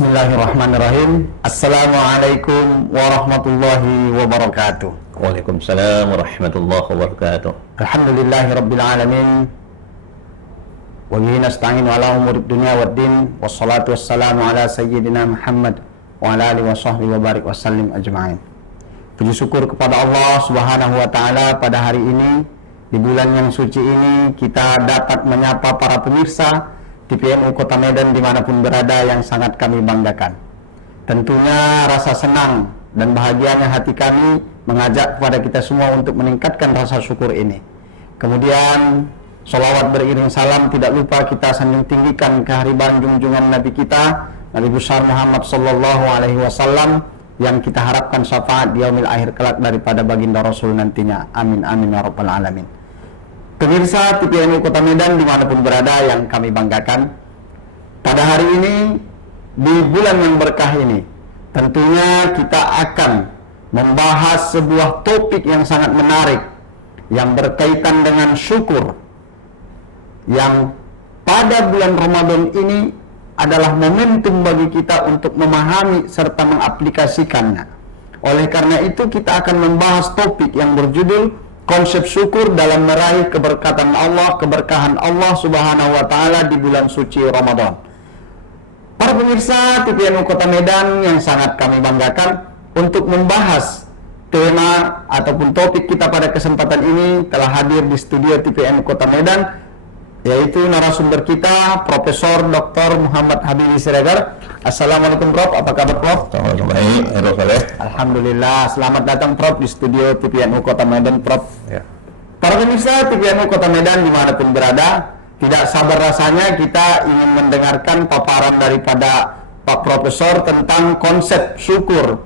Bismillahirrahmanirrahim. Assalamualaikum warahmatullahi wabarakatuh. Waalaikumsalam warahmatullahi wabarakatuh. Alhamdulillahirabbil alamin. Wa bihi nasta'inu ala umurid dunya waddin. Wassalatu wassalamu ala sayyidina Muhammad wa ala alihi wa sahbihi wa barik wa sallim ajma'in. Puji syukur kepada Allah Subhanahu wa taala pada hari ini, di bulan yang suci ini, kita dapat menyapa para pemirsa TPNU Kota Medan dimanapun berada yang sangat kami banggakan. Tentunya rasa senang dan bahagianya hati kami mengajak kepada kita semua untuk meningkatkan rasa syukur ini. Kemudian sholawat beriring salam tidak lupa kita sanjung tinggikan kehariban junjungan Nabi kita, Nabi besar Muhammad Sallallahu Alaihi Wasallam, yang kita harapkan syafaat di yaumil akhir kelak daripada baginda Rasul nantinya. Amin amin ya rabbal alamin. Pemirsa TPNU Kota Medan dimanapun berada yang kami banggakan, pada hari ini, di bulan yang berkah ini, tentunya kita akan membahas sebuah topik yang sangat menarik yang berkaitan dengan syukur, yang pada bulan Ramadan ini adalah momentum bagi kita untuk memahami serta mengaplikasikannya. Oleh karena itu kita akan membahas topik yang berjudul konsep syukur dalam meraih keberkatan Allah, keberkahan Allah Subhanahu wa taala di bulan suci Ramadan. Para pemirsa TPNU Kota Medan yang sangat kami banggakan, untuk membahas tema ataupun topik kita pada kesempatan ini telah hadir di studio TPNU Kota Medan, yaitu narasumber kita Profesor Dr. Muhammad Habibie Siregar. Assalamualaikum Prof, apa kabar Prof? Baik, Alhamdulillah, selamat datang Prof di studio TPNU Kota Medan Prof. Ya. Para pemirsa TPNU Kota Medan dimanapun berada, tidak sabar rasanya kita ingin mendengarkan paparan daripada Pak Profesor tentang konsep syukur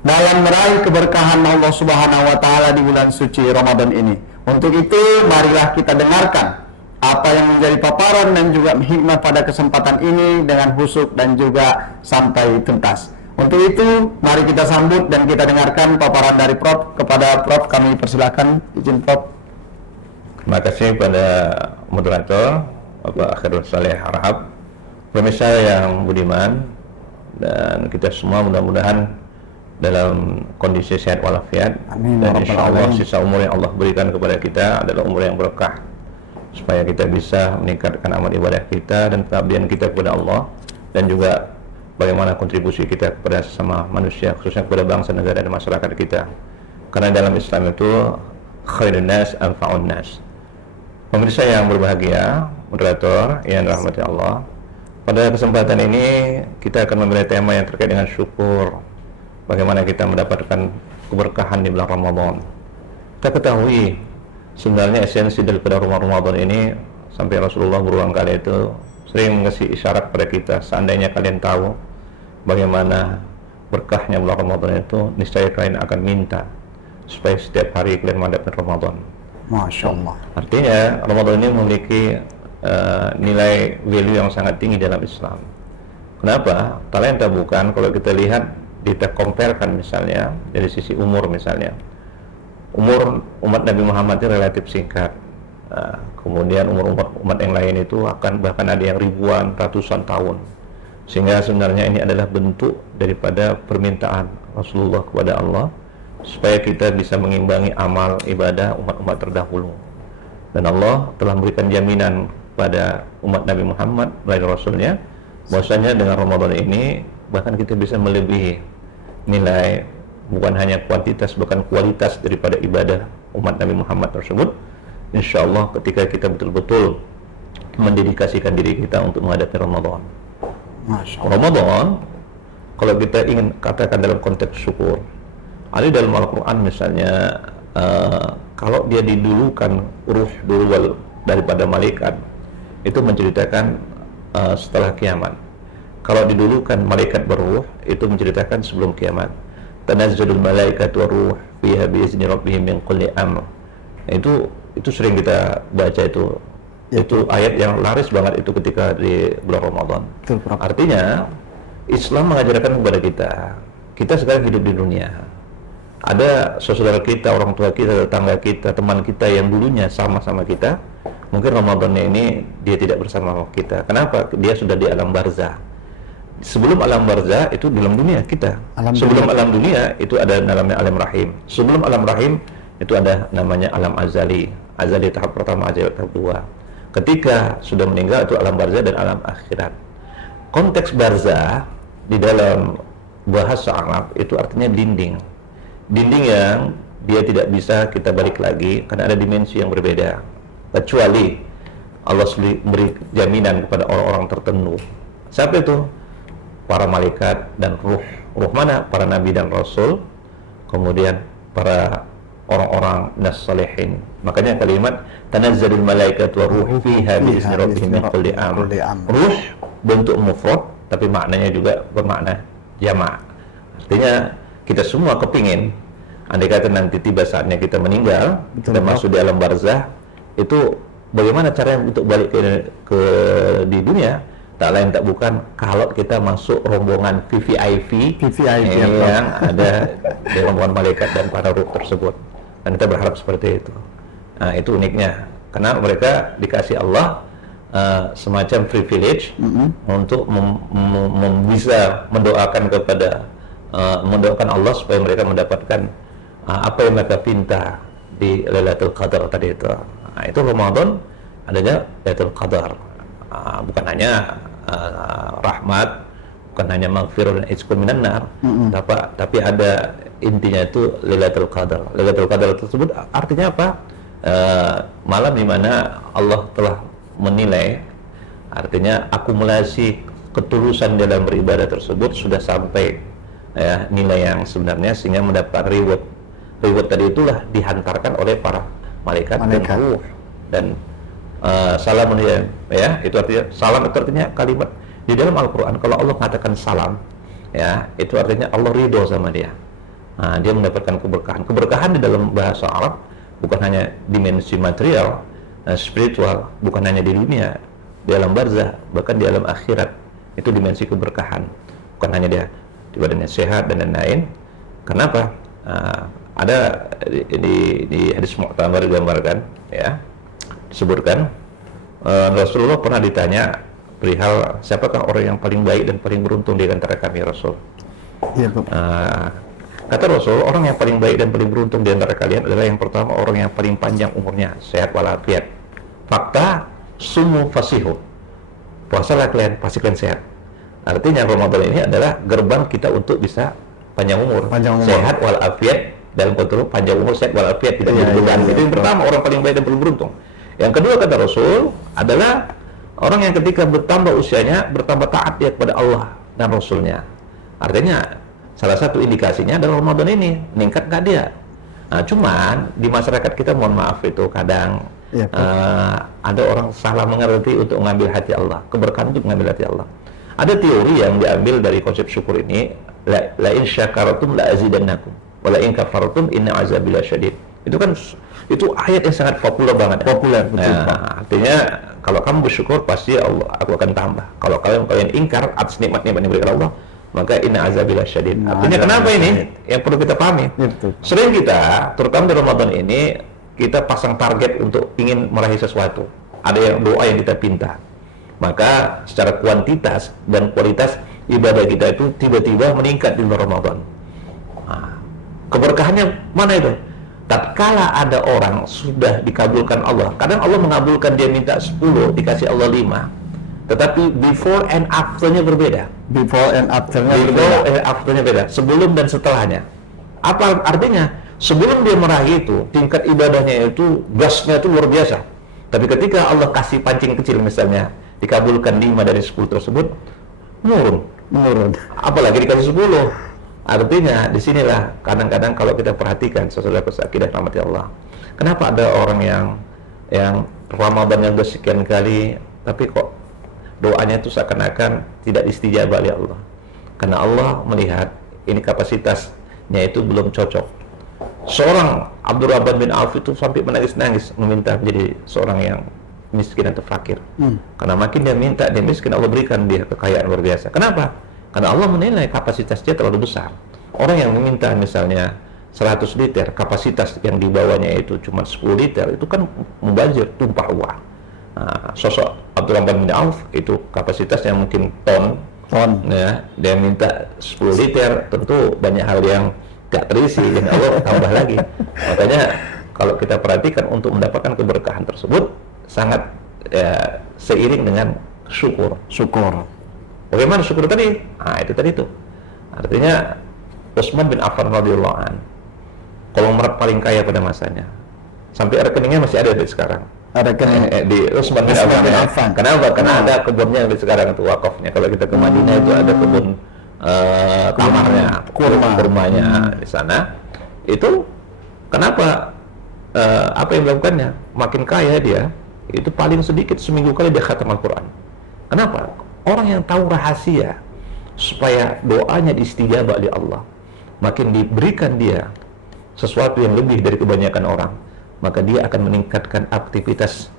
dalam meraih keberkahan Allah Subhanahu wa taala di bulan suci Ramadan ini. Untuk itu marilah kita dengarkan apa yang menjadi paparan dan juga hikmah pada kesempatan ini dengan husuk dan juga sampai tuntas. Untuk itu, mari kita sambut dan kita dengarkan paparan dari Prof. Kepada Prof, kami persilakan, izin Prof. Terima kasih pada moderator Bapak Khairul Saleh Harahap, pemirsa yang budiman, dan kita semua mudah-mudahan dalam kondisi sehat walafiat. Amin. Dan insya Allah sisa umur yang Allah berikan kepada kita adalah umur yang berkah, supaya kita bisa meningkatkan amal ibadah kita dan pengabdian kita kepada Allah, dan juga bagaimana kontribusi kita kepada sesama manusia, khususnya kepada bangsa, negara, dan masyarakat kita. Karena dalam Islam itu khairun nas anfa'un nas. Pemirsa yang berbahagia, moderator yang dirahmati Allah, pada kesempatan ini kita akan memberi tema yang terkait dengan syukur, bagaimana kita mendapatkan keberkahan di bulan Ramadan. Kita ketahui sebenarnya esensi daripada Ramadan ini, sampai Rasulullah berulang kali itu sering mengasih isyarat pada kita, seandainya kalian tahu bagaimana berkahnya bulan Ramadan itu, niscaya kalian akan minta supaya setiap hari kalian mendapatkan Ramadan. Masya Allah. Artinya Ramadan ini memiliki nilai value yang sangat tinggi dalam Islam. Kenapa? Talenta bukan, kalau kita lihat, kita comparekan misalnya dari sisi umur misalnya. Umur umat Nabi Muhammad itu relatif singkat. Kemudian umur umat yang lain itu akan bahkan ada yang ribuan, ratusan tahun. Sehingga sebenarnya ini adalah bentuk daripada permintaan Rasulullah kepada Allah, supaya kita bisa mengimbangi amal ibadah umat-umat terdahulu. Dan Allah telah memberikan jaminan pada umat Nabi Muhammad melalui Rasulnya, bahwasanya dengan Ramadan ini bahkan kita bisa melebihi nilai, bukan hanya kuantitas, bahkan kualitas daripada ibadah umat Nabi Muhammad tersebut. Insya Allah ketika kita betul-betul mendedikasikan diri kita untuk menghadapi Ramadan. Ramadan, kalau kita ingin katakan dalam konteks syukur, ada dalam Al-Quran misalnya, kalau dia didulukan ruh dulu daripada malaikat, itu menceritakan setelah kiamat. Kalau didulukan malaikat berruh, itu menceritakan sebelum kiamat. Tanazzalul malaikatu waruh fiha biizni rabbihim min kulli amr. Itu sering kita baca itu. Ya. Itu ayat yang laris banget itu ketika di bulan Ramadan. Artinya Islam mengajarkan kepada kita sekarang hidup di dunia. Ada saudara kita, orang tua kita, tetangga kita, teman kita yang dulunya sama-sama kita, mungkin Ramadannya ini dia tidak bersama kita. Kenapa? Dia sudah di alam barzah. Sebelum alam barzah itu dalam dunia kita. Sebelum alam dunia itu ada namanya alam rahim. Sebelum alam rahim itu ada namanya alam azali. Azali tahap pertama, azali tahap kedua. Ketika sudah meninggal itu alam barzah dan alam akhirat. Konteks barzah di dalam bahasa Arab itu artinya dinding. Dinding yang dia tidak bisa kita balik lagi karena ada dimensi yang berbeda. Kecuali Allah beri jaminan kepada orang-orang tertentu. Siapa itu? Para malaikat dan ruh. Ruh mana? Para nabi dan rasul. Kemudian para orang-orang nas-salihin. Makanya kalimat tanazzalul malaikat wa ruh fiha bi'izni rabbihim min kulli amr. Ruh bentuk mufrad tapi maknanya juga bermakna jamak. Artinya kita semua kepingin andai kata nanti tiba saatnya kita meninggal, kita masuk di alam barzah, itu bagaimana caranya untuk balik ke di dunia? Tak lain tak bukan kalau kita masuk rombongan VVIP yang ada di rombongan malaikat dan para ruh tersebut. Dan kita berharap seperti itu. Nah, itu uniknya. Karena mereka dikasih Allah semacam privilege untuk bisa mendoakan mendoakan Allah supaya mereka mendapatkan apa yang mereka pinta di Lailatul Qadar tadi itu. Nah, itu Ramadan adanya Lailatul Qadar. Bukan hanya rahmat, bukan hanya maghfirah dan itqun minan nar, tapi ada intinya itu Lailatul Qadar. Lailatul Qadar tersebut artinya apa? Malam di mana Allah telah menilai, artinya akumulasi ketulusan dalam beribadah tersebut sudah sampai nilai yang sebenarnya sehingga mendapat reward. Reward tadi itulah dihantarkan oleh para malaikat. Dan ruh dan salam ya, itu artinya salam itu artinya kalimat di dalam Al-Qur'an kalau Allah mengatakan salam ya, itu artinya Allah ridho sama dia. Nah, dia mendapatkan keberkahan. Keberkahan di dalam bahasa Arab bukan hanya dimensi material, spiritual, bukan hanya di dunia, di alam barzah, bahkan di alam akhirat. Itu dimensi keberkahan. Bukan hanya dia di badannya sehat dan lain-lain. Kenapa? Ada di hadis Mu'tamar digambarkan ya, disebutkan Rasulullah pernah ditanya perihal siapakah orang yang paling baik dan paling beruntung di antara kami Rasul. Kata Rasul, orang yang paling baik dan paling beruntung di antara kalian adalah yang pertama orang yang paling panjang umurnya, sehat walafiat. Fakta sumu fasihu, puasalah kalian, pasti kalian sehat. Artinya Ramadan ini adalah gerbang kita untuk bisa panjang umur. Sehat walafiat, dalam kontrol panjang umur, sehat walafiat, tidak jadi beban. Itu yang pertama, orang paling baik dan paling beruntung. Yang kedua kata Rasul adalah orang yang ketika bertambah usianya bertambah taat dia kepada Allah dan Rasulnya. Artinya salah satu indikasinya adalah Ramadan ini meningkat nggak dia. Nah, cuman di masyarakat kita mohon maaf itu kadang ada orang salah mengerti untuk mengambil hati Allah, keberkahan untuk mengambil hati Allah. Ada teori yang diambil dari konsep syukur ini, la in syakaratum la azidannakum wa la in kafartum inna azabi lasyadid. Itu ayat yang sangat populer banget. Populer, betul. Nah, artinya kalau kamu bersyukur pasti aku akan tambah. Kalau kalian ingkar atas nikmat-nikmat yang diberikan Allah, maka inna azabil syadid. Artinya kenapa ini? Yang perlu kita pahami. Sering kita, terutama di Ramadan ini, kita pasang target untuk ingin meraih sesuatu. Ada yang doa yang kita pinta. Maka secara kuantitas dan kualitas ibadah kita itu tiba-tiba meningkat di bulan Ramadan. Nah, keberkahannya mana itu? Tatkala ada orang sudah dikabulkan Allah, kadang Allah mengabulkan dia minta 10, dikasih Allah 5. Tetapi before and after-nya berbeda. Before and after-nya beda. Sebelum dan setelahnya. Apa artinya? Sebelum dia meraih itu, tingkat ibadahnya itu, gasnya itu luar biasa. Tapi ketika Allah kasih pancing kecil misalnya, dikabulkan 5 dari 10 tersebut, menurun. Apalagi dikasih 10. Artinya disinilah kadang-kadang kalau kita perhatikan sesudah akidah rahmati Allah. Kenapa ada orang yang Ramadan yang sekian kali, tapi kok doanya itu seakan-akan tidak istijabah oleh Allah? Karena Allah melihat ini kapasitasnya itu belum cocok. Seorang Abdurrahman bin Auf itu sampai menangis-nangis meminta menjadi seorang yang miskin atau fakir. Karena makin dia minta, dia miskin, Allah berikan dia kekayaan luar biasa. Kenapa? Karena Allah menilai kapasitasnya terlalu besar. Orang yang meminta misalnya 100 liter, kapasitas yang dibawanya itu cuma 10 liter, itu kan mubazir, tumpah uang. Sosok Abdurrahman bin Auf itu kapasitasnya mungkin ton, Ton. Ya, dia minta 10 liter, tentu banyak hal yang gak terisi, dan Allah tambah lagi. Makanya kalau kita perhatikan untuk mendapatkan keberkahan tersebut sangat seiring dengan syukur. Bagaimana syukur tadi? Itu tadi tuh. Artinya Utsman bin Affan radhiyallahu an, konglomerat paling kaya pada masanya. Sampai rekeningnya masih ada di sekarang. Ada rekening di Utsman bin Affan. Kenapa? Karena ada kebunnya di sekarang itu wakafnya. Kalau kita ke Madinah itu ada kebun tamarnya, kurmanya di sana. Itu kenapa? Apa yang dilakukannya? Makin kaya dia, itu paling sedikit seminggu kali dia khatam Al-Quran. Kenapa? Orang yang tahu rahasia supaya doanya diistijabah oleh Allah, makin diberikan dia sesuatu yang lebih dari kebanyakan orang, maka dia akan meningkatkan aktivitas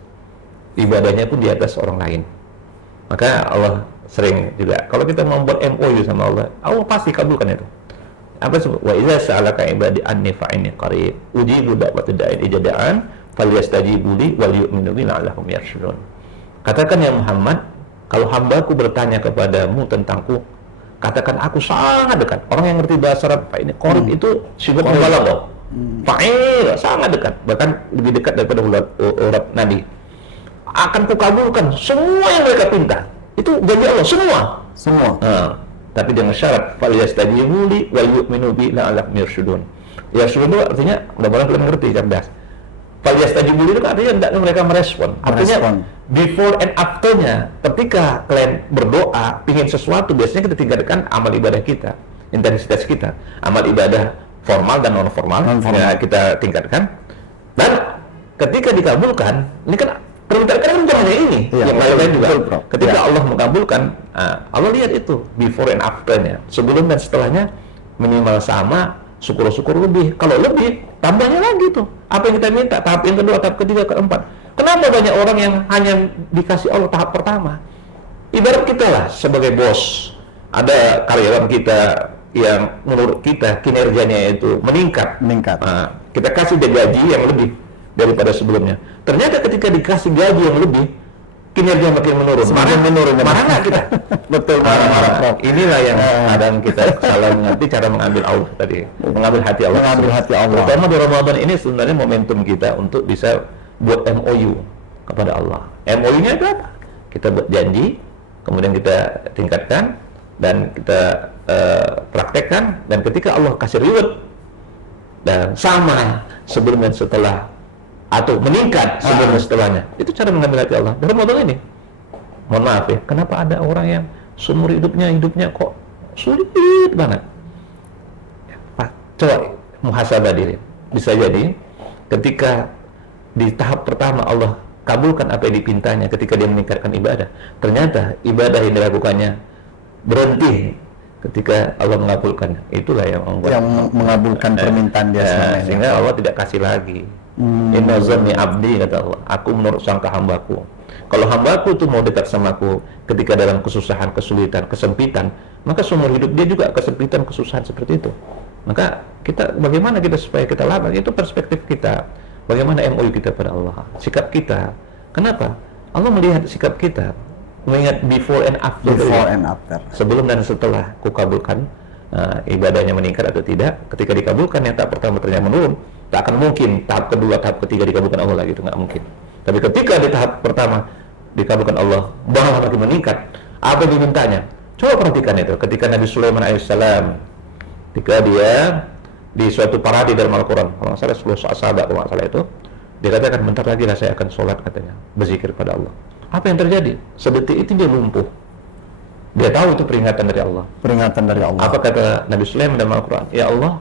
ibadahnya pun di atas orang lain. Maka Allah sering juga, kalau kita membuat MOU sama Allah, Allah pasti kabulkan itu. Apa sebut? Wa idza sa'alaka ibadi anni fa inni qarib ujibu da'watad da'i idza da'an falyastajibu li wal yu'minu bi la'allahum yarshudun. Katakan ya Muhammad, kalau hambaku bertanya kepadamu tentangku, katakan aku sangat dekat. Orang yang ngerti bahasa Arab, Pak, ini qarib itu sifat mubalaghah. Fa'il, sangat dekat, bahkan lebih dekat daripada urat nadi. Akan kukabulkan semua yang mereka pinta. Itu janji Allah, semua. Tapi dengan syarat falyastajibu li wal yu'minu bi la'allahum yarshudun. Yarshudun artinya mudah-mudahan kalian mengerti, cerdas. Falyastajibu li itu artinya hendaknya mereka merespon. Artinya before and after-nya, ketika kalian berdoa pingin sesuatu, biasanya kita tingkatkan amal ibadah kita, intensitas kita, amal ibadah formal dan non formal ya, kita tingkatkan. Dan ketika dikabulkan, ini kan permintaan kan bukan hanya ini, yang lain juga. Ketika Allah mengabulkan, Allah lihat itu before and after-nya, sebelum dan setelahnya minimal sama, syukur-syukur lebih. Kalau lebih, tambahnya lagi tuh. Apa yang kita minta, tahap yang kedua, tahap ketiga, keempat. Kenapa banyak orang yang hanya dikasih Allah tahap pertama? Ibarat kita lah sebagai bos, ada karyawan kita yang menurut kita kinerjanya itu meningkat. Kita kasih dia gaji yang lebih daripada sebelumnya. Ternyata ketika dikasih gaji yang lebih, kinerja makin menurun. Marah nggak kita? Betul, marah. Inilah yang kadang kita salah mengerti cara mengambil Allah tadi, mengambil hati Allah. Terutama di Ramadan ini sebenarnya momentum kita untuk bisa buat MOU kepada Allah. MOU-nya itu apa? Kita buat janji, kemudian kita tingkatkan dan kita praktekkan, dan ketika Allah kasih reward dan sama sebelum dan setelah, atau meningkat sebelum dan setelahnya, itu cara mengambil hati Allah. Dalam Ramadan ini, mohon maaf ya, kenapa ada orang yang seumur hidupnya kok sulit banget? Coba muhasabah diri. Bisa jadi ketika di tahap pertama Allah kabulkan apa yang dipintanya, ketika dia meningkatkan ibadah, ternyata ibadah yang dilakukannya berhenti ketika Allah mengabulkan. Itulah yang mengabulkan permintaan dia selama ini. Sehingga Allah tidak kasih lagi. Inna zanni abdi, kata Allah, aku menurut sangka hambaku. Kalau hambaku itu mau dekat sama aku ketika dalam kesusahan, kesulitan, kesempitan, maka seumur hidup dia juga kesempitan, kesusahan seperti itu. Maka kita, bagaimana kita supaya kita laban, itu perspektif kita. Bagaimana MOU kita pada Allah, sikap kita. Kenapa? Allah melihat sikap kita, mengingat before and after. Sebelum dan setelah kukabulkan, ibadahnya meningkat atau tidak. Ketika dikabulkan, yang tahap pertama ternyata menurun, tak akan mungkin tahap kedua, tahap ketiga dikabulkan Allah lagi, itu nggak mungkin. Tapi ketika di tahap pertama dikabulkan Allah, bahkan makin meningkat. Apa yang dimintanya? Coba perhatikan itu. Ketika Nabi Sulaiman alaihissalam, ketika dia di suatu parade dalam Al-Quran, kalau nggak salah 10 sahabat, kalau nggak salah itu, dia katakan, bentar lagi lah saya akan sholat, katanya, berzikir pada Allah. Apa yang terjadi? Sedetik itu dia lumpuh. Dia tahu itu peringatan dari Allah. Apa kata Nabi Sulaiman dalam Al-Quran? Ya Allah,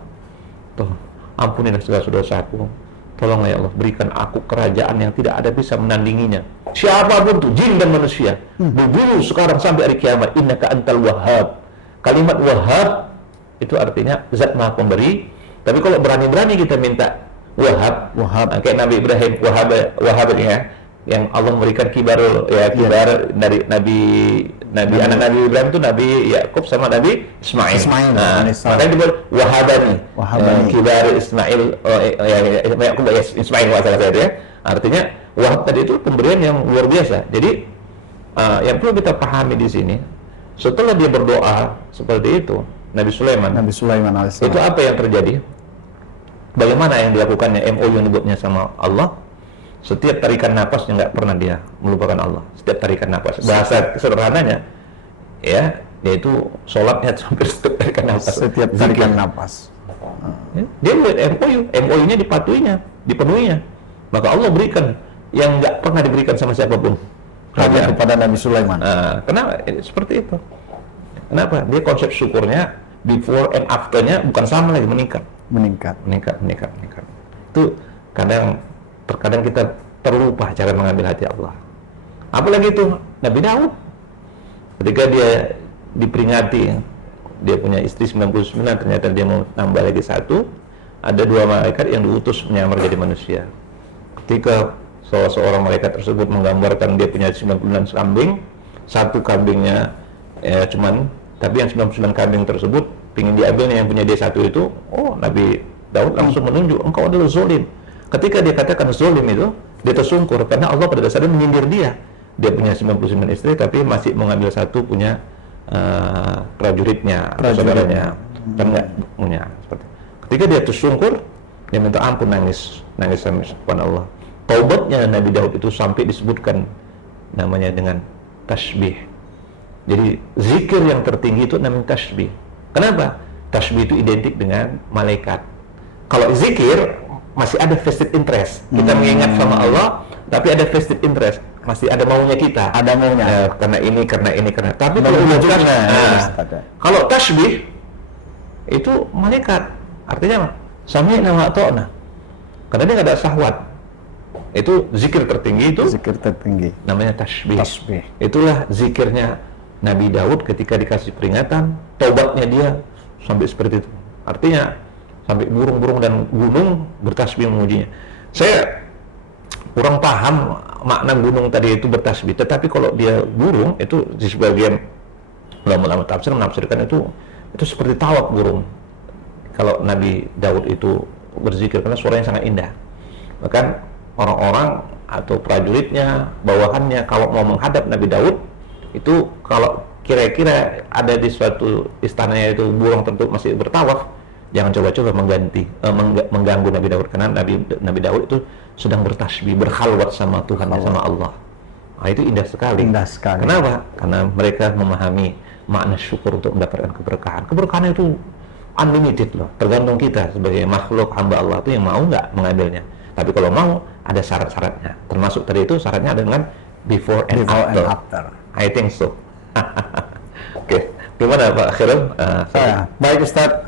ampunilah segala dosaku. Tolonglah ya Allah, berikan aku kerajaan yang tidak ada bisa menandinginya. Siapapun tuh, jin dan manusia, dulu sekarang sampai hari kiamat. Innaka antal wahhab. Kalimat wahhab itu artinya zat maha pemberi. Tapi kalau berani-berani kita minta wahhab, kayak Nabi Ibrahim, wahhab ya, yang Allah memberikan kibar dari Nabi anak Nabi Ibrahim itu Nabi Yakub sama Nabi Ismail. Makanya disebut wahabani. Kibar Ismail, Yakub Ismail masalah itu ya. Artinya wahab tadi itu pemberian yang luar biasa. Jadi yang perlu kita pahami di sini, Setelah dia berdoa seperti itu, Nabi Sulaiman, alaihissalam. itu apa yang terjadi? Bagaimana yang dilakukannya, MOU yang dibuatnya sama Allah? Setiap tarikan napasnya nggak pernah dia melupakan Allah. Setiap tarikan napas. Bahasa sederhananya, ya, yaitu sholatnya hampir setiap tarikan napas. Setiap tarikan napas. Ya, dia buat MOU-nya dipenuhinya. Maka Allah berikan yang nggak pernah diberikan sama siapapun. Hanya kepada Nabi Sulaiman. Kenapa? Seperti itu. Kenapa? Dia konsep syukurnya before and after-nya bukan sama lagi, meningkat. Itu terkadang kita terlupa cara mengambil hati Allah. Apalagi itu Nabi Daud, ketika dia diperingati, dia punya istri 99, ternyata dia mau tambah lagi satu, ada 2 malaikat yang diutus menyamar jadi manusia. Ketika salah seorang malaikat tersebut menggambarkan dia punya 99 kambing, satu kambingnya tapi yang 99 kambing tersebut ingin diambilnya yang punya dia satu itu, Nabi Daud langsung menunjuk, engkau adalah zolim. Ketika dia katakan zolim itu, dia tersungkur karena Allah pada dasarnya menyindir dia. Dia punya 99 istri tapi masih mengambil satu punya prajuritnya, saudaranya, dan nggak punya. Ketika dia tersungkur, dia minta ampun, nangis sama Allah. Taubatnya Nabi Daud itu sampai disebutkan namanya dengan tasbih. Jadi zikir yang tertinggi itu namanya tasbih. Kenapa? Tasbih itu identik dengan malaikat. Kalau zikir masih ada vested interest. Kita mengingat sama Allah, tapi ada vested interest. Masih ada maunya kita. Ada maunya. Karena ini. Tapi kalau tasbih itu malaikat. Artinya apa? Sami'na wa ata'na. Karena dia nggak ada syahwat. Itu zikir tertinggi itu. Zikir tertinggi. Namanya tasbih. Itulah zikirnya Nabi Daud ketika dikasih peringatan, taubatnya dia sampai seperti itu. Artinya sampai burung-burung dan gunung bertasbih memujinya. Saya kurang paham makna gunung tadi itu bertasbih, tetapi kalau dia burung itu di sebagian ulama-ulama tafsir menafsirkan itu seperti tawaf burung. Kalau Nabi Daud itu berzikir karena suaranya sangat indah. Bahkan orang-orang atau prajuritnya, bawahannya kalau mau menghadap Nabi Daud itu kalau kira-kira ada di suatu istananya itu burung tentu masih bertawaf, jangan coba-coba mengganggu Nabi Daud, karena Nabi Daud itu sedang bertasbih, berkhalwat sama Tuhan, sama Allah. Nah, itu indah sekali. Kenapa? Karena mereka memahami makna syukur untuk mendapatkan keberkahan. Keberkahan itu unlimited loh, tergantung kita sebagai makhluk hamba Allah itu yang mau nggak mengambilnya. Tapi kalau mau, ada syarat-syaratnya. Termasuk tadi itu syaratnya dengan before and after. I think so. Oke. Gimana Pak Khairul? Baik Ustadz,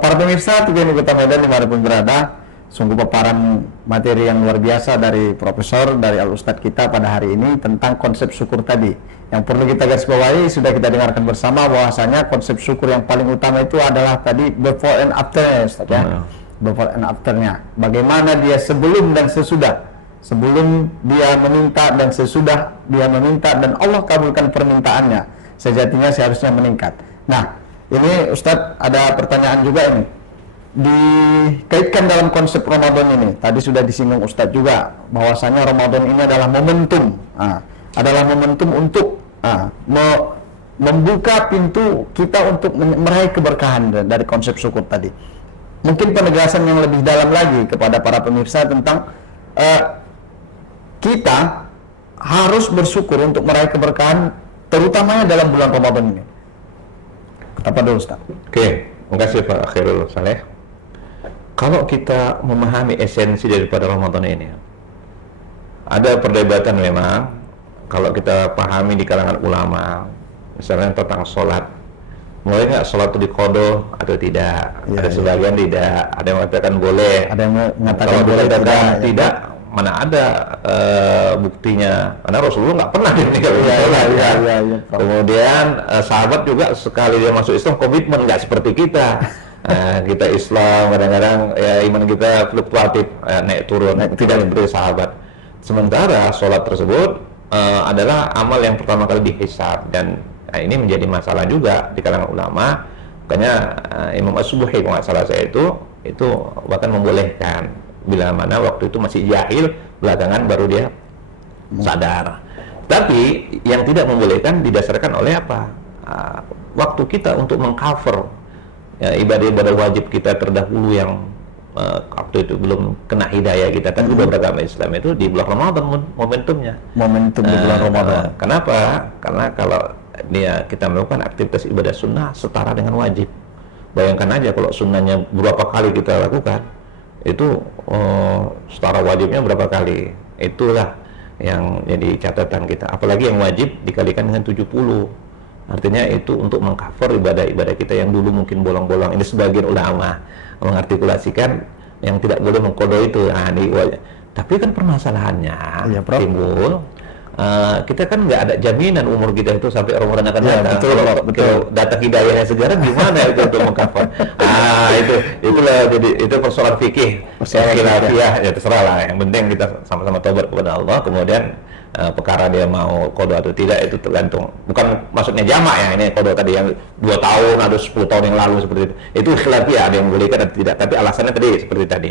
para pemirsa TVN Kota Medan dimanapun berada, sungguh paparan materi yang luar biasa dari Profesor, dari Al-Ustadz kita pada hari ini tentang konsep syukur tadi. Yang perlu kita garis bawahi, sudah kita dengarkan bersama bahwasanya konsep syukur yang paling utama itu adalah tadi before and after-nya Ustadz ya. Before and after-nya. Bagaimana dia sebelum dan sesudah. Sebelum dia meminta dan sesudah dia meminta dan Allah kabulkan permintaannya, sejatinya seharusnya meningkat. Nah, ini Ustadz ada pertanyaan juga ini. Dikaitkan dalam konsep Ramadan ini, tadi sudah disinggung Ustadz juga, bahwasanya Ramadan ini adalah momentum. Adalah momentum untuk membuka pintu kita untuk meraih keberkahan dari konsep syukur tadi. Mungkin penegasan yang lebih dalam lagi kepada para pemirsa tentang kita harus bersyukur untuk meraih keberkahan, terutamanya dalam bulan Ramadan ini. Apa dulu Ustaz? Oke, terima kasih Pak Khairul Saleh. Kalau kita memahami esensi daripada Ramadan ini, ada perdebatan memang. Kalau kita pahami di kalangan ulama, misalnya tentang sholat, mulai nggak sholat itu diqodo atau tidak? Ada sebagian tidak, ada yang mengatakan boleh, ada yang mengatakan kalau boleh tidak. Mana ada buktinya? Karena Rasulullah nggak pernah meninggal sholat. Kemudian sahabat juga sekali dia masuk Islam komitmen, nggak seperti kita. Kita Islam kadang-kadang ya iman kita fluktuatif, naik turun, tidak seperti sahabat. Sementara sholat tersebut adalah amal yang pertama kali dihisab, dan ini menjadi masalah juga di kalangan ulama. Makanya Imam As-Subuhi kalau nggak salah saya itu bahkan membolehkan bila mana waktu itu masih jahil, belakangan baru dia sadar. Tapi yang tidak membolehkan didasarkan oleh apa? waktu kita untuk mengcover ya, ibadah-ibadah wajib kita terdahulu yang waktu itu belum kena hidayah kita kan udah beragama Islam itu di bulan Ramadan momentumnya. Momentum di bulan Ramadan. Kenapa? Karena kalau kita melakukan aktivitas ibadah sunnah setara dengan wajib. Bayangkan aja kalau sunnahnya berapa kali kita lakukan, itu setara wajibnya berapa kali. Itulah yang jadi catatan kita. Apalagi yang wajib dikalikan dengan 70. Artinya itu untuk mengcover ibadah-ibadah kita yang dulu mungkin bolong-bolong. Ini sebagian ulama mengartikulasikan yang tidak boleh mengkodo itu. Tapi kan permasalahannya timbul, kita kan nggak ada jaminan umur kita itu sampai Ramadan akan datang. Betul. Datang hidayahnya segera gimana itu untuk mengcover? Itulah jadi itu persoalan fikih. Ya terserah lah. Yang penting kita sama-sama tobat kepada Allah. Kemudian perkara dia mau kodo atau tidak itu tergantung, bukan maksudnya jamak ya, ini kodo tadi yang 2 tahun atau 10 tahun yang lalu seperti itu khilafiyah, ada yang bolehkan atau tidak, tapi alasannya tadi seperti tadi.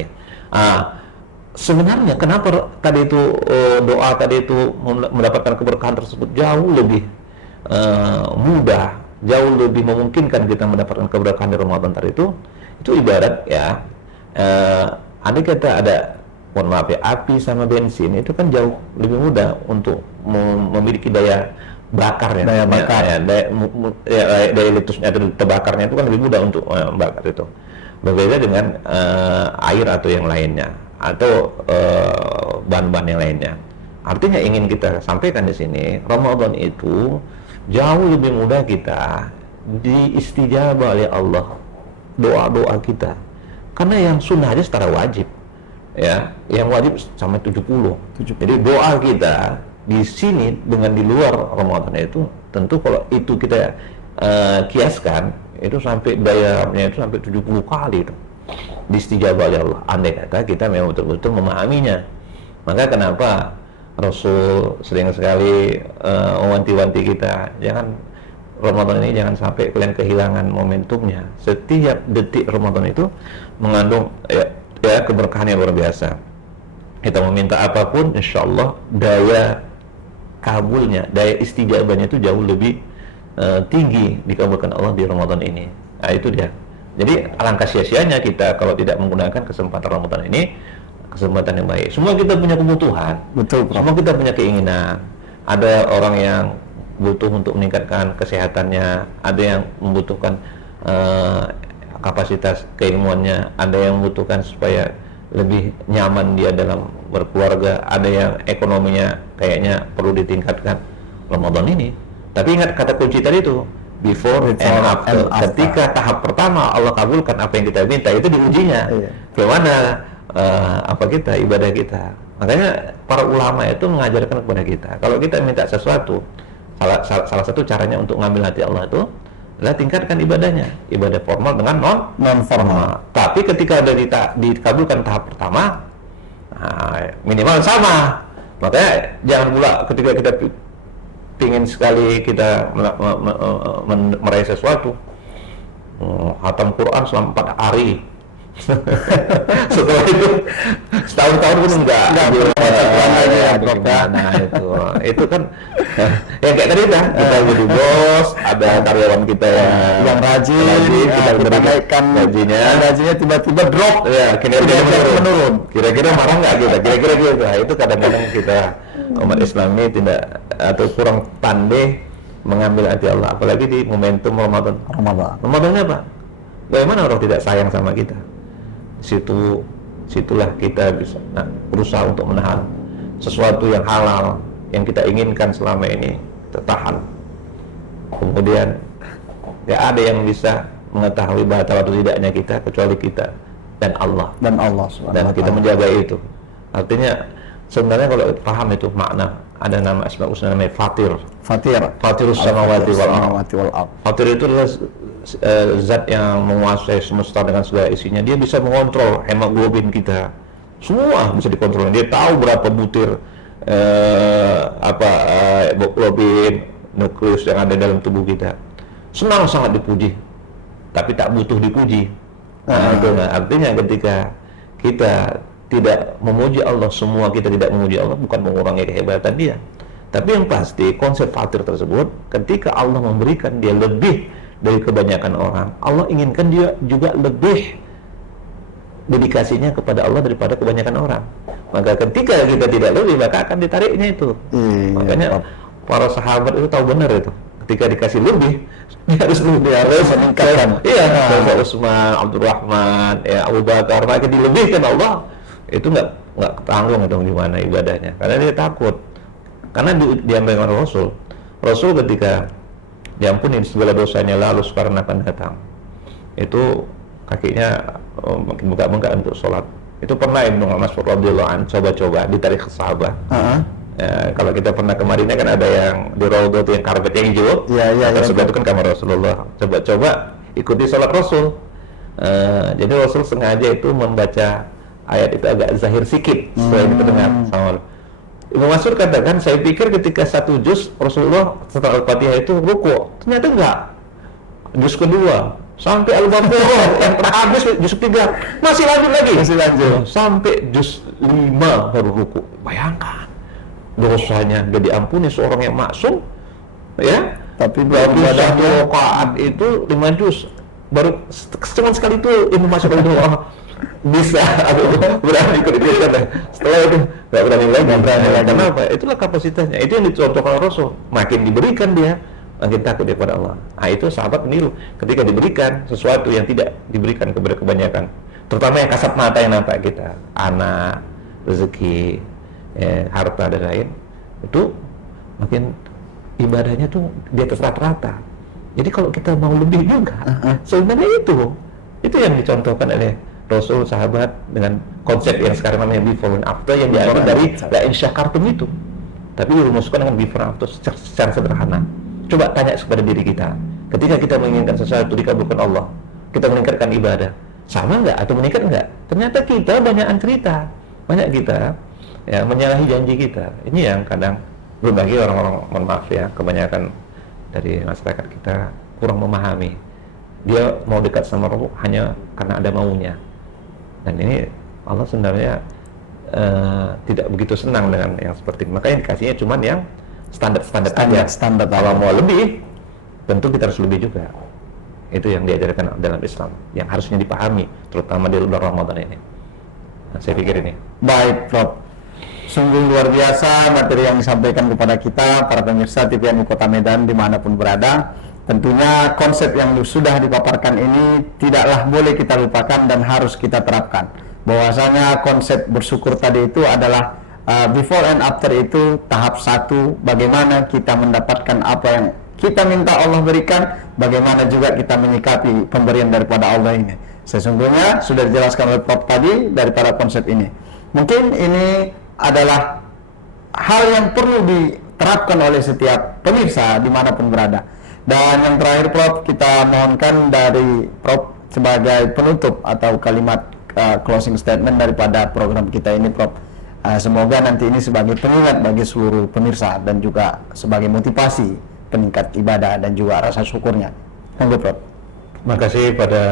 Sebenarnya kenapa tadi itu doa tadi itu mendapatkan keberkahan tersebut jauh lebih mudah, jauh lebih memungkinkan kita mendapatkan keberkahan di Ramadan tadi itu ibarat ya, andai kata ada, mohon maaf ya, api sama bensin itu kan jauh lebih mudah untuk memiliki daya bakar ya, daya letusnya atau terbakarnya itu kan lebih mudah untuk membakar itu. Berbeda dengan air atau yang lainnya atau bahan-bahan yang lainnya. Artinya ingin kita sampaikan di sini, Ramadan itu jauh lebih mudah kita diistijabah oleh Allah doa-doa kita. Karena yang sunnah aja setara wajib. Ya, yang wajib sampai 70. Jadi doa kita di sini dengan di luar Ramadan itu tentu kalau itu kita kiaskan itu sampai dayanya itu sampai 70 kali itu diistijabah oleh Allah. Andai kata kita memang betul-betul memahaminya. Maka kenapa Rasul sering sekali mewanti-wanti kita, jangan Ramadan ini jangan sampai kalian kehilangan momentumnya. Setiap detik Ramadan itu mengandung keberkahan yang luar biasa. Kita meminta apapun, insya Allah daya kabulnya, daya istijabahnya itu jauh lebih tinggi dikabulkan Allah di Ramadan ini. Nah itu dia. Jadi alangkah sia-sianya kita kalau tidak menggunakan kesempatan Ramadan ini, kesempatan yang baik. Semua kita punya kebutuhan. Betul. Semua kita punya keinginan. Ada orang yang butuh untuk meningkatkan kesehatannya, ada yang membutuhkan kapasitas keilmuannya, ada yang membutuhkan supaya lebih nyaman dia dalam berkeluarga, ada yang ekonominya kayaknya perlu ditingkatkan Ramadan ini. Tapi ingat kata kunci tadi itu, before and after. Ketika tahap pertama Allah kabulkan apa yang kita minta, itu diujinya. Bagaimana ibadah kita. Makanya para ulama itu mengajarkan kepada kita, kalau kita minta sesuatu, salah satu caranya untuk ngambil hati Allah itu adalah tingkatkan ibadahnya, ibadah formal dengan non formal. Tapi ketika sudah dikabulkan tahap pertama, minimal sama. Makanya jangan pula ketika kita ingin sekali kita meraih sesuatu, khatam Quran selama 4 hari. Setelah itu setahun-tahun pun enggak baca Quran lagi ya, nah itu kan yang kayak tadi kan, kita jadi bos, ada karyawan kita yang rajin, kita naikkan gajinya tiba-tiba drop ya, kinerjanya menurun. Kira-kira marah nggak kita? Kira-kira gitu. Itu kadang-kadang kita umat Islam ini tidak atau kurang pandai mengambil hati Allah, apalagi di momentum Ramadan. Ramadannya apa? Bagaimana orang tidak sayang sama kita? Situlah kita bisa berusaha untuk menahan sesuatu yang halal yang kita inginkan selama ini tertahan. Kemudian gak ada yang bisa mengetahui batal atau tidaknya kita kecuali kita dan Allah dan kita menjaga itu. Artinya sebenarnya kalau paham itu makna, ada nama Asmaul Husna namanya Fatirus samawati wal ardh. Fatir itu adalah zat yang menguasai semesta dengan segala isinya. Dia bisa mengontrol hemoglobin kita, semua bisa dikontrol. Dia tahu berapa butir hemoglobin, nukleus yang ada dalam tubuh kita. Senang sangat dipuji, tapi tak butuh dipuji. Artinya ketika kita tidak memuji Allah, semua kita tidak memuji Allah, bukan mengurangi kehebatan Dia, Tapi yang pasti konsep fatir tersebut, ketika Allah memberikan dia lebih dari kebanyakan orang, Allah inginkan dia juga lebih dedikasinya kepada Allah daripada kebanyakan orang. Maka ketika kita tidak lebih, maka akan ditariknya itu. Makanya para sahabat itu tahu benar itu. Ketika dikasih lebih, dia harus lebih, dia harus meningkatkan. Iya, Utsman, Abdurrahman, ya Abu Bakar, maka dilebihkan Allah. Itu nggak ketanggung dong gimana ibadahnya, karena dia takut. Karena diampuni oleh Rasul ketika diampuni segala dosanya, lalu sekarang akan datang, itu kakinya makin bengkak-bengkak untuk sholat. Itu pernah Ibnu Mas'ud radhiyallahu anhu coba-coba ditarik ke sahabat. Ya, kalau kita pernah ke Madinah kan ada yang di Raudhah itu yang karpet yang hijau. Sebelah itu kan kamar Rasulullah. Coba-coba ikuti sholat Rasul. Jadi Rasul sengaja itu membaca ayat itu agak zahir sikit supaya kita dengar sama. Ibnu Mas'ud katakan, saya pikir ketika satu juz Rasulullah setelah Al-Fatihah itu ruku, ternyata enggak. Juz kedua sampai Al-Baqarah yang terakhir juz ketiga masih lanjut lagi. Sampai juz 5 baru ruku. Bayangkan dosanya udah diampuni seorang yang maksum, ya. Tapi baru satu rakaat itu 5 juz. Baru cuma sekali itu Ibnu Mas'ud bisa berani ikut itu. Setelah itu nggak berani lagi. Kenapa? Itulah kapasitasnya. Itu yang dicontohkan Rasul. Makin diberikan dia, makin takut dia kepada Allah. Nah, itu sahabat meniru. Ketika diberikan sesuatu yang tidak diberikan kepada kebanyakan, terutama yang kasat mata yang nampak kita, anak, rezeki, harta dan lain, itu makin ibadahnya tuh di atas rata-rata. Jadi kalau kita mau lebih juga, sebenarnya itu yang dicontohkan oleh Rasul, sahabat, dengan konsep yang sekarang namanya before and after, yang diambil dari la in syakartum itu, tapi dirumuskan dengan before and after secara sederhana. Coba tanya kepada diri kita, ketika kita menginginkan sesuatu dikabulkan Allah, kita meningkatkan ibadah, sama nggak atau meningkat nggak? Ternyata kita banyakan cerita, banyak kita ya menyalahi janji kita. Ini yang kadang belum lagi orang-orang, mohon maaf ya, kebanyakan dari masyarakat kita kurang memahami. Dia mau dekat sama Allah hanya karena ada maunya. Dan ini Allah sebenarnya tidak begitu senang dengan yang seperti ini. Makanya dikasihnya cuman yang standar aja. Kalau mau lebih, tentu kita harus lebih juga. Itu yang diajarkan dalam Islam, yang harusnya dipahami, terutama di bulan Ramadan ini. Nah, saya pikir ini. Baik, Prof. Sungguh luar biasa materi yang disampaikan kepada kita, para pemirsa TVRI Kota Medan dimanapun berada. Tentunya konsep yang sudah dipaparkan ini tidaklah boleh kita lupakan dan harus kita terapkan. Bahwasanya konsep bersyukur tadi itu adalah before and after itu tahap 1, bagaimana kita mendapatkan apa yang kita minta Allah berikan, bagaimana juga kita menyikapi pemberian daripada Allah ini. Sesungguhnya sudah dijelaskan oleh Prof tadi daripada konsep ini. Mungkin ini adalah hal yang perlu diterapkan oleh setiap pemirsa dimanapun berada. Dan yang terakhir Prof, kita mohonkan dari Prof sebagai penutup atau kalimat closing statement daripada program kita ini Prof. Semoga nanti ini sebagai pengingat bagi seluruh pemirsa dan juga sebagai motivasi peningkat ibadah dan juga rasa syukurnya. Thank you Prof. Terima kasih pada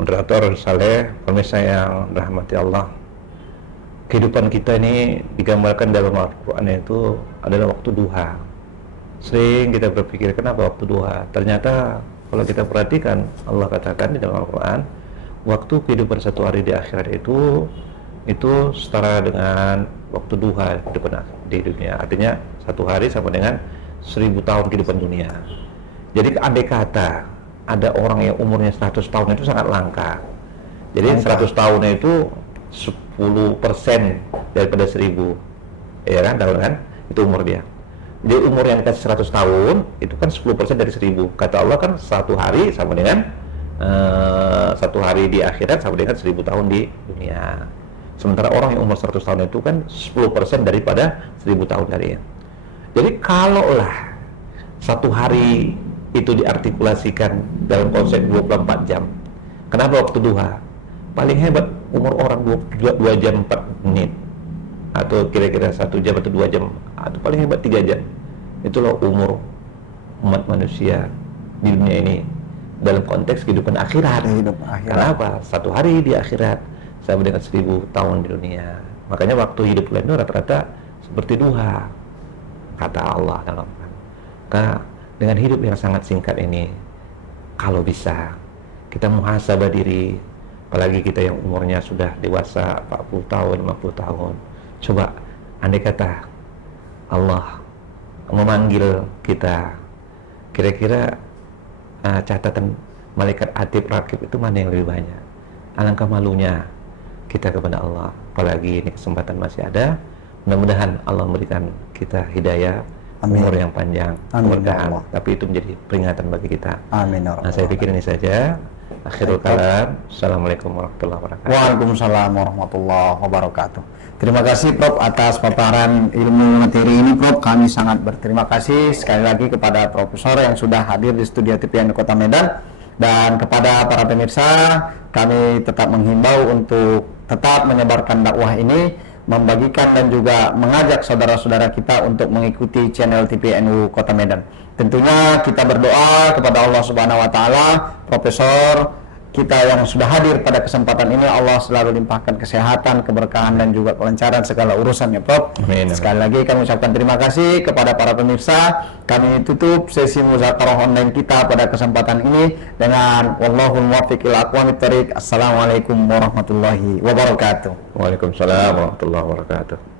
moderator Saleh, pemirsa yang dirahmati Allah. Kehidupan kita ini digambarkan dalam Al-Quran itu adalah waktu duha. Sering kita berpikir kenapa waktu duha. Ternyata kalau kita perhatikan, Allah katakan di dalam Al-Quran, waktu kehidupan satu hari di akhirat itu setara dengan waktu duha di dunia. Artinya satu hari sama dengan 1000 tahun kehidupan dunia. Jadi andai kata ada orang yang umurnya 100 tahun itu sangat langka. Jadi 100 tahun itu 10% daripada 1000, ya kan, tahu kan? Itu umur dia. Jadi umur yang dikasih 100 tahun itu kan 10% dari 1000. Kata Allah kan satu hari sama dengan satu hari di akhirat sama dengan 1000 tahun di dunia. Sementara orang yang umur 100 tahun itu kan 10% daripada 1000 tahun dari. Jadi kalaulah satu hari itu diartikulasikan dalam konsep 24 jam. Kenapa waktu duha? Paling hebat umur orang 2 jam 4 menit, atau kira-kira 1 jam atau 2 jam, atau paling hebat 3 jam. Itulah umur umat manusia di dunia ini dalam konteks kehidupan akhirat. Kenapa? Satu hari di akhirat sama dengan 1000 tahun di dunia. Makanya waktu hidup kalian itu rata-rata seperti duha. kata Allah dalam Quran. Maka dengan hidup yang sangat singkat ini, kalau bisa kita muhasabah diri, apalagi kita yang umurnya sudah dewasa 40 tahun, 50 tahun. Coba andai kata Allah memanggil kita, kira-kira catatan malaikat atib rakib itu mana yang lebih banyak? Alangkah malunya kita kepada Allah. Apalagi ini kesempatan masih ada. Mudah-mudahan Allah memberikan kita hidayah, Amin. umur yang panjang, Amin, ya keberkahan. Allah. Tapi itu menjadi peringatan bagi kita. Amin. Ya Nah, saya Rabbal pikir ini saja. Akhirul kalam. Assalamualaikum warahmatullahi wabarakatuh. Waalaikumsalam warahmatullahi wabarakatuh. Terima kasih Prof atas paparan ilmu materi ini Prof. Kami sangat berterima kasih sekali lagi kepada Profesor yang sudah hadir di studio TVRI Kota Medan. Dan kepada para pemirsa, kami tetap menghimbau untuk tetap menyebarkan dakwah ini, membagikan dan juga mengajak saudara-saudara kita untuk mengikuti channel TVNU Kota Medan. Tentunya kita berdoa kepada Allah Subhanahu wa taala, Profesor kita yang sudah hadir pada kesempatan ini, Allah selalu limpahkan kesehatan, keberkahan dan juga kelancaran segala urusannya, Prof. Amin. Sekali lagi kami ucapkan terima kasih kepada para pemirsa. Kami tutup sesi muzakarah online kita pada kesempatan ini dengan wallahul muwaffiq ila aqwamit thoriq. Assalamualaikum warahmatullahi wabarakatuh. Waalaikumsalam warahmatullahi wabarakatuh.